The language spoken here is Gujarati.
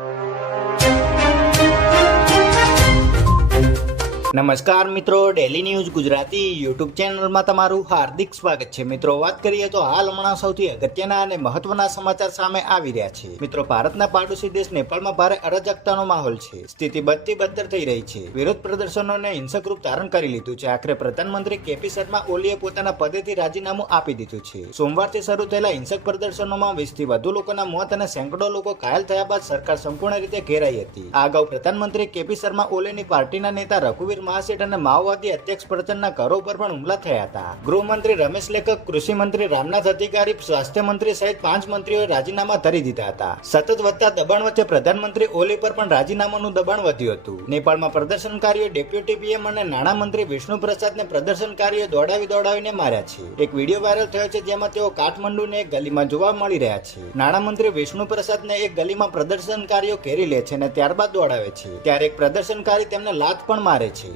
you. નમસ્કાર મિત્રો ડેલી ન્યૂઝ ગુજરાતી યુટ્યુબ ચેનલમાં તમારું હાર્દિક સ્વાગત છે. મિત્રો, વાત કરીએ તો હાલ હમણાં સૌથી અગત્યના અને મહત્વના સમાચાર સામે આવી રહ્યા છે. મિત્રો, ભારતના પાડોશી દેશ નેપાળમાં ભારે અરાજકતાનો માહોલ છે. સ્થિતિ બદતી બદતર થઈ રહી છે. વિરોધ પ્રદર્શનોને હિંસક રૂપ ધારણ કરી લીધું છે. આખરે પ્રધાનમંત્રી કેપી શર્મા ઓલીએ પોતાના પદેથી રાજીનામું આપી દીધું છે. સોમવારથી શરૂ થયેલા હિંસક પ્રદર્શનોમાં વીસથી વધુ લોકોના મોત અને સેંકડો લોકો ઘાયલ થયા બાદ સરકાર સંપૂર્ણ રીતે ઘેરાઈ હતી. આ અગાઉ પ્રધાનમંત્રી કેપી શર્મા ઓલીની પાર્ટીના નેતા રઘુવીર મહાસેઠ અને માઓવાદી અધ્યક્ષ પ્રચંડના ઘરો પર પણ હુમલા થયા હતા. ગૃહમંત્રી રમેશ લેખક કૃષિ મંત્રી રામનાથ અધિકારી સ્વાસ્થ્ય મંત્રી સહિત પાંચ મંત્રીઓએ રાજીનામા ધરી દીધા હતા. સતત વધતા દબાણ વચ્ચે પ્રધાનમંત્રી ઓલી પર પણ રાજીનામાનું દબાણ વધ્યું હતું. નેપાળમાં પ્રદર્શનકારીઓ, ડેપ્યુટી પીએમ અને નાણામંત્રી વિષ્ણુ પ્રસાદને પ્રદર્શનકારીઓ દોડાવી દોડાવીને માર્યા છે. એક વીડિયો વાયરલ થયો છે જેમાં તેઓ કાઠમંડુને એક ગલીમાં જોવા મળી રહ્યા છે. નાણામંત્રી વિષ્ણુ પ્રસાદને એક ગલીમાં પ્રદર્શનકારીઓ ઘેરી લે છે અને ત્યારબાદ દોડાવે છે. ત્યારે એક પ્રદર્શનકારી તેમને લાત પણ મારે છે.